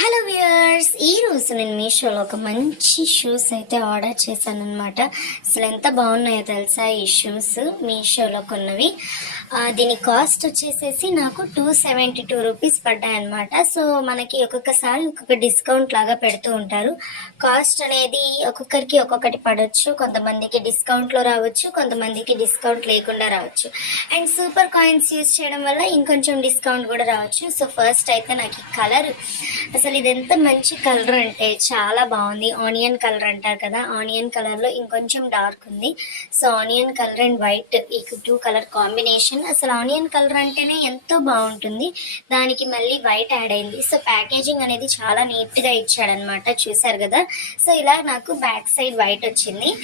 Hello viewers ఈ రోజు నేను మీషోలో ఒక మంచి షూస్ అయితే ఆర్డర్ చేశాను అనమాట అసలు ఎంత బాగున్నాయో తెలుసా ఈ షూస్ మీషోలో కొన్నవి. దీని కాస్ట్ వచ్చేసేసి నాకు టూ సెవెంటీ టూ రూపీస్ పడ్డాయి అనమాట సో మనకి ఒక్కొక్కసారి ఒక్కొక్క డిస్కౌంట్ లాగా పెడుతూ ఉంటారు. కాస్ట్ అనేది ఒక్కొక్కరికి ఒక్కొక్కటి పడవచ్చు కొంతమందికి డిస్కౌంట్లో రావచ్చు కొంతమందికి డిస్కౌంట్ లేకుండా రావచ్చు. అండ్ సూపర్ కాయిన్స్ యూస్ చేయడం వల్ల ఇంకొంచెం డిస్కౌంట్ కూడా రావచ్చు. సో ఫస్ట్ అయితే నాకు ఈ కలర్ అసలు ఇది ఎంత మంచి కలర్ అంటే చాలా బాగుంది. ఆనియన్ కలర్ అంటారు కదా ఆనియన్ కలర్లో ఇంకొంచెం డార్క్ ఉంది. So onion colour and white ఈ టూ కలర్ కాంబినేషన్. అసలు ఆనియన్ కలర్ అంటేనే ఎంతో బాగుంటుంది. దానికి మళ్ళీ వైట్ యాడ్ అయింది. సో ప్యాకేజింగ్ అనేది చాలా నీట్గా ఇచ్చాడనమాట చూసారు కదా? సో ఇలా నాకు బ్యాక్ సైడ్ వైట్ వచ్చింది.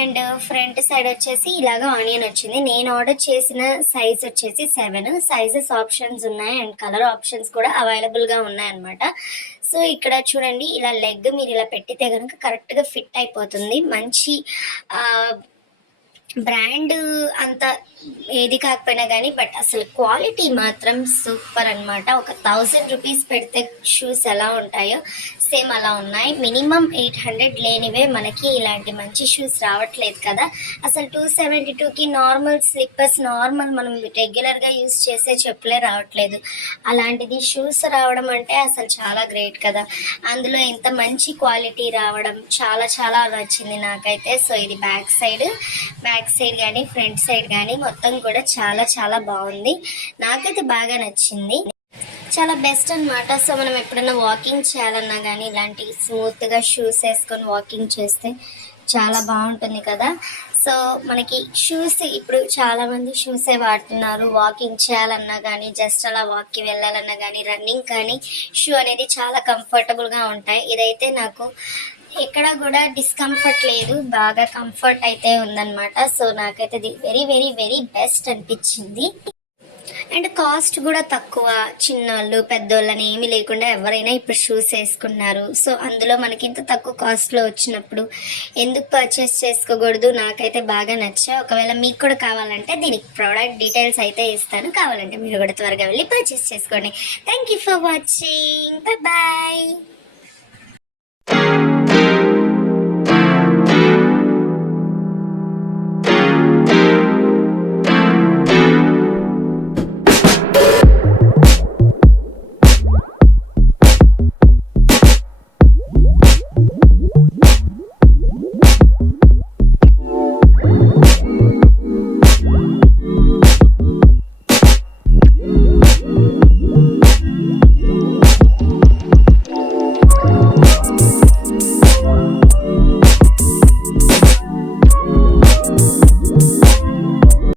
అండ్ ఫ్రంట్ సైడ్ వచ్చేసి ఇలాగ ఆనియన్ వచ్చింది. నేను ఆర్డర్ చేసిన సైజ్ వచ్చేసి సెవెన్. సైజెస్ ఆప్షన్స్ ఉన్నాయి అండ్ కలర్ ఆప్షన్స్ కూడా అవైలబుల్గా ఉన్నాయన్నమాట. సో ఇక్కడ చూడండి ఇలా లెగ్ మీరు ఇలా పెట్టితే కనుక కరెక్ట్గా ఫిట్ అయిపోతుంది. మంచి బ్రాండ్ అంత ఏది కాకపోయినా కానీ బట్ అసలు క్వాలిటీ మాత్రం సూపర్ అన్నమాట. ఒక థౌజండ్ రూపీస్ పెడితే షూస్ ఎలా ఉంటాయో. సేమ్ అలా ఉన్నాయి. మినిమం ఎయిట్ హండ్రెడ్ లేనివే మనకి ఇలాంటి మంచి షూస్ రావట్లేదు కదా. అసలు టూ సెవెంటీ టూకి నార్మల్ స్లిప్పర్స్ నార్మల్ మనం రెగ్యులర్గా యూస్ చేసే చెప్పులే రావట్లేదు. అలాంటిది షూస్ రావడం అంటే అసలు చాలా గ్రేట్ కదా. అందులో ఇంత మంచి క్వాలిటీ రావడం చాలా చాలా నచ్చింది నాకైతే. సో ఇది బ్యాక్ సైడ్ బ్యాక్ సైడ్ కానీ ఫ్రంట్ సైడ్ కానీ మొత్తం కూడా చాలా చాలా బాగుంది. నాకైతే బాగా నచ్చింది. చాలా బెస్ట్ అన్నమాట. సో మనం ఎప్పుడైనా వాకింగ్ చేయాలన్నా కానీ ఇలాంటి స్మూత్గా షూస్ వేసుకొని వాకింగ్ చేస్తే చాలా బాగుంటుంది కదా. సో మనకి షూస్ ఇప్పుడు చాలా మంది షూసే వాడుతున్నారు. వాకింగ్ చేయాలన్నా కానీ జస్ట్ అలా వాక్కి వెళ్ళాలన్నా కానీ రన్నింగ్ కానీ షూ అనేది చాలా కంఫర్టబుల్గా ఉంటాయి. ఇదైతే నాకు ఎక్కడ కూడా డిస్కంఫర్ట్ లేదు. బాగా కంఫర్ట్ అయితే ఉందన్నమాట. సో నాకైతే ఇది వెరీ వెరీ వెరీ బెస్ట్ అనిపించింది. అండ్ కాస్ట్ కూడా తక్కువ. చిన్నోళ్ళు పెద్దోళ్ళని ఏమీ లేకుండా ఎవరైనా ఇప్పుడు షూస్ వేసుకున్నారు. సో అందులో మనకి ఇంత తక్కువ కాస్ట్లో వచ్చినప్పుడు ఎందుకు పర్చేస్ చేసుకోకూడదు? నాకైతే బాగా నచ్చా. ఒకవేళ మీకు కూడా కావాలంటే దీనికి ప్రోడక్ట్ డీటెయిల్స్ అయితే ఇస్తాను. కావాలంటే మీరు కూడా త్వరగా వెళ్ళి పర్చేస్ చేసుకోండి. Thank you for watching bye